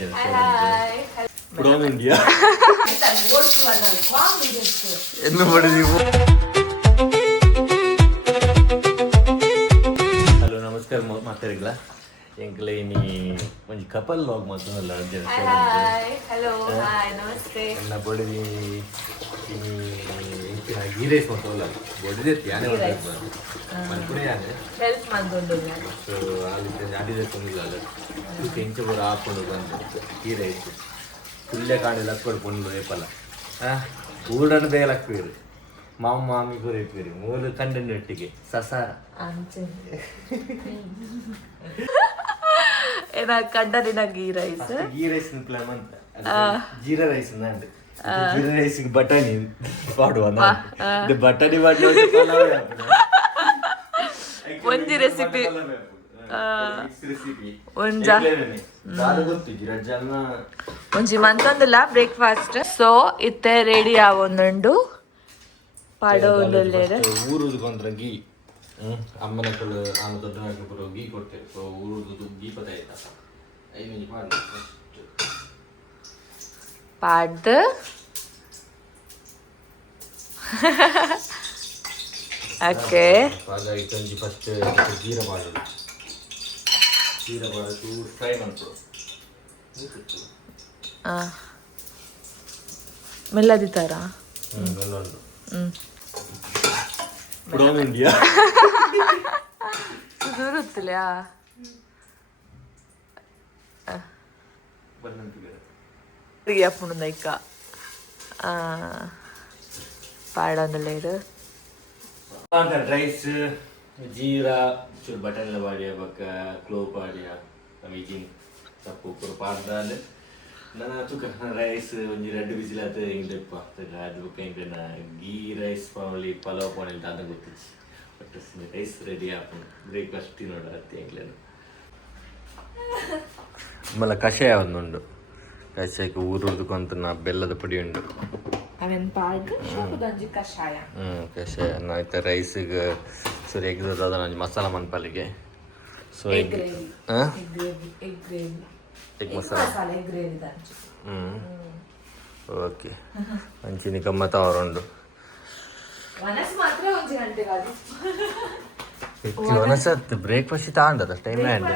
From India. Hello, namaskar ಮಾತಾಡಿಲ್ಲ ಎಂಕಲೆ ನೀ ಒಂದು ಕಪಲ್ ಲಾಗ್ ಮಾತನಲ್ಲ ಹಾಯ್ ಹಲೋ ಹಾಯ್ ನಮಸ್ತೆ ನನ್ನ ಬಡಿದಿ ನೀ ಎಂಕಿನ ಗೀರೇಸ್ ಮಾತಲ್ಲ ಬಡಿದೆ ಯಾನೇ ಮಾಡ್ಬೇಕು ಮನ್ಕುಡೆ ಯಾನೆ ಹೆಲ್ಪ್ ಮಾಡ್ಕೊಂಡು ಸೊ ಅಲ್ಲಿ ಜಾಡಿದೆ ತೊಂದಿಲ್ಲ ಅದು ಕೆಂಚ ಬರ ಹಾಕೊಂಡು ಬಂದು ಗೀರೇಸ್ ತುಲ್ಯ ಕಾಣಿ ಲಕ್ಕೊಂಡು ಕೊಂಡು ಏಪಲ್ಲ ಊರನ್ನು ಬೇಗ ಲಕ್ಕಿರಿ ಮಾಮ ಮಾಮಿ ಕೂಡ ಇರ್ತೀರಿ ಮೂರು ಕಂಡನ ಒಟ್ಟಿಗೆ ಸಸಾರ ಏನ ಕಂಡನಿನ ಗೀ ರೈಸ್ ಗೀ ರೈಸ್ ಅಂತ jeera rice and jeera rice ಬಟಾಣಿ ಪಾಡುವ ಬಟಾಣಿ ಒಂಜಿ ರೆಸಿಪಿ ಒಂಜಿ ಮಂತೊಂದುಲ್ಲ ಬ್ರೇಕ್ಫಾಸ್ಟ್ ಸೊ ಇತ್ತೆ ರೆಡಿ ಆವೊಂದುಂಡು ಪಾಡೋಂದುಲ್ಲೆರ್ ಊರುದು ಕೊಂದ್ರ ಗೀ ಅಮ್ಮನಕ್ಕಳು ಆಮ ದೊಡ್ಡ ನಾಯಕರು ಗೀ ಕೊಡ್ತೇವೆ ಸೊ ಊರುದು ಗೀ ಪದ ಆಯ್ತಾ ಐದು ಪಾಡ್ದು ಓಕೆ ಹಾಗಾಗಿ ಕಂಜಿ ಫಸ್ಟ್ ಜೀರ ಮಾಡೋದು ಜೀರ ಮಾಡೋದು ಫ್ರೈ ಮಾಡ್ಕೊಳ್ಳು ಮೆಲ್ಲದಿತ್ತಾರ ಮೆಲ್ಲೊಂದು ಫ್ರಮ್ ಇಂಡಿಯಾ ಸುರುತ್ತಿಲ್ಲ ಅಪ್ಪುಂಡು ಇಕ್ಕ ಪಾಡೊಂದುಲ್ಲೆರ್ ರೈಸ್ ಜೀರಾ ಚೂರು ಬಟನ್ಲ ಪಾಡಿಯ ಬೊಕ್ಕ ಕ್ಲೋವ್ ಪಾಡಿಯ ಮೀಟಿಂಗ್ ತಪ್ಪು ಉಪ್ಪು ಪಾಡ್ದಾಲೆ ನನ್ನ ತುಕ ರೈಸ್ ಒಂಜಿ 2 ಬಿಸಿಲಾತ ಹಿಂಗೆ ಲೆಪ್ಪ ಅದು ಬೊಕ್ಕ ಹಿಂಗೆ ಗೀ ರೈಸ್ ಪಾವಳಿ ಪಲಾವ್ ಪಾವಳಿ ಅಂತ ಗೊತ್ತಿಚ್ಚಿ ಬಟ್ ರೈಸ್ ರೆಡಿ ಆಪುಂಡು ಬ್ರೇಕ್ಫಾಸ್ಟ್ ತಿನ್ನೋಡ ಅತ್ತೆ ಹಿಂಗ್ಲೇನು ಮಲ್ಲ ಕಷಾಯ ಒಂದುಂಡು ಕಷಾಯಕ್ಕೆ ಊರುದು ಕೊಂತ ಬೆಲ್ಲದ ಪುಡಿ ಉಂಡು ಕಷಾಯ ಕಷಾಯ ಆಯ್ತು ರೈಸಿಗೆ ಸರಿ ಎಗ್ದು ಅದ ನಂಜಿ ಮಸಾಲ ಮನ್ಪಲ್ಲಿಗೆ ಸೊ ಎಗ್ ಮಸಾಲ ಓಕೆ ಅಂಚಿನ ಗಮ್ಮತ್ತ ಅವರುಂಡು ಒನಸತ್ತು ಬ್ರೇಕ್ಫಾಸ್ಟ್ ತಾಂಡದ ಟೈಮ್ ಆ್ಯಂಡ್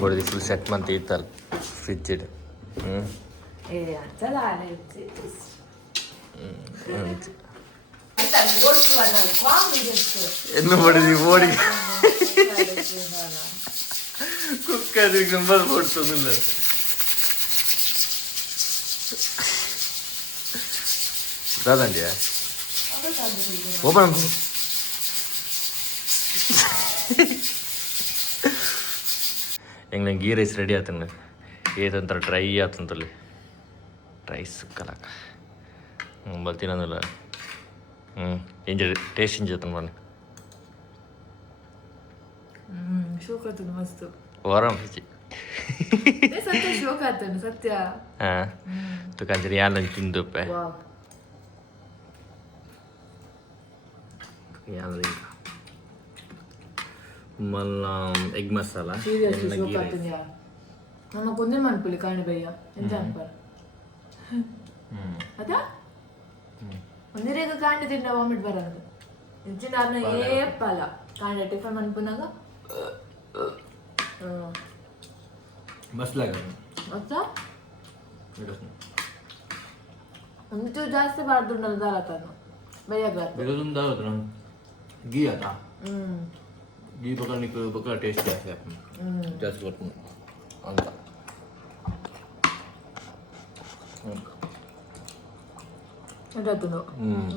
ಬಡಿದು ಫುಲ್ ಸೆಟ್ ಮಂತ್ ಇತ್ತಲ್ಲ ಫ್ರಿಜ್ ಇಡು ಎನ್ನು ಬಡಿದು ಓಡಿ ಕುಕ್ಕರ್ ಗಂಬಲ್ ಕೊಡ್ತದಿಲ್ಲ ದಾದಂಡಿಯಾ ಓಪನ್ ಹೆಂಗೆ ಗೀ ರೈಸ್ ರೆಡಿ ಆತಂಗ ಏದಂತರ ಡ್ರೈ ಆತಂತಲ್ಲಿ ರೈಸ್ ಕಲಾಕ ಬರ್ತೀನಂದಲ್ಲ ಇಂಜ ಟೇಸ್ಟ್ ಇಂಜತನ ಬನ್ನಿ ಮಸ್ತ್ ವರಂ ಹಿಚಿ ಸತ್ಯ ಹಾಂ ತುಕಂಜರಿ ಯಾಲ ತಿಂದುಪ್ಪೆ ಯಾಲ ಮಲ್ಲ ಎಗ್ ಮಸಾಲ ನಮ್ಮ ಕೊಂದೆ ಮನ್ಪುಲಿ ಕಾಣಿಬಯ್ಯ ಎಂತ ಅನ್ಪಾರ ಅದಾ ಒಂದಿರೇಗ ಕಾಂಡಿ ತಿಂಡ ವಾಮಿಟ್ ಬರೋದು ಇಂಚಿನ ಅನ್ನ ಏಪಲ್ಲ ಕಾಂಡ ಟಿಫನ್ ಮನ್ಪುನಾಗ ಮಸ್ಲಾಗ ಮತ್ತ ಒಂಚೂರು ಜಾಸ್ತಿ ಬಾರ್ದುಂಡಲ್ಲ ದಾಲತನ ಬಯ್ಯಾಗ ಗೀ ಆತ ಗೀ ಬಕಲ್ ನಿಕ್ಕು ಬಕಲ್ ಟೇಸ್ಟ್ ಜಾಸ್ತಿ ಆಯ್ತು ಜಾಸ್ತಿ ಬರ್ತೀನಿ ಅಂತ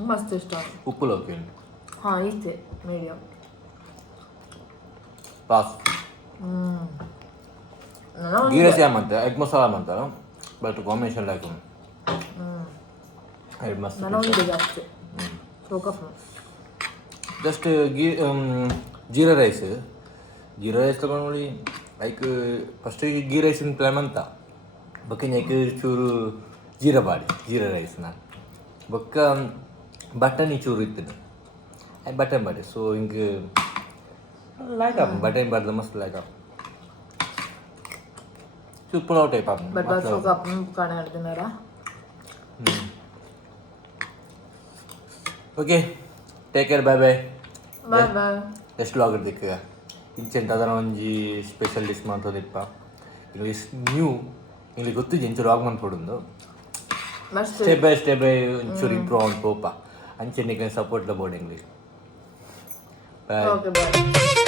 ಮಸ್ತ್ ಇಷ್ಟ ಉಪ್ಪು ಲೋಕಿ ಹಾಂ ಈಚೆ ಮೀಡಿಯಮ್ ಪಾಸ್ ಗೀ ರೈಸ್ ಮತ್ತೆ ಎಗ್ ಮಸಾಲ ಮಾಡ್ತಾರೆ ಬಟ್ ಕಾಂಬಿನೇಷನ್ ಲೈಕ್ ಮಸ್ತ್ ಜಾಸ್ತಿ ಜಸ್ಟ್ ಜೀರಾ ರೈಸ್ ತಗೊಂಡು ಲೈಕ್ ಫಸ್ಟ್ ಗೀ ರೈಸಿನ ಪ್ಲಾನ್ ಅಂತ ಬೊಕ್ಕ ಚೂರು ಜೀರಾ ರೈಸ್ನ ಬೊಕ್ಕ ಬಟಾಣಿ ಚೂರು ಇತ್ತು ಬಟನ್ ಬಾಡಿ ಸೊ ಹಿಂಗೆ ಲೈಕ್ ಆಪ್ ಬಟನ್ ಬಾಡ್ದು ಮಸ್ತ್ ಲೈಕ್ ಆಪ್ ಸೊ ಪುಲಾವ್ ಟೈಪ್ ಆಪ್ ಬಟ್ ಬಸ್ ಕಪ್ಪು ಕಾಣ ಹೇಳ್ತಿದ್ದಾರಾ okay take care bye bye bye bye next vlog ಇರ್ದಿಕ್ಕ ಇಂಚೆಂಟ್ ಅದರ ಒಂಜಿ special dish ಮಾಡ್ತದಿಪ್ಪ English new English ಗೊತ್ತು ಎಂಚೂರು ವ್ಲಾಗ್ ಮಾಡ್ಕೊಡೋದು ಮಸ್ತ್ ಸ್ಟೆಪ್ ಬೈ ಒಂಚೂರು ಇಂಪ್ರೂವ್ ಆನ್ ಪೋಪ ಅಂಚೆ support the board English bye okay bye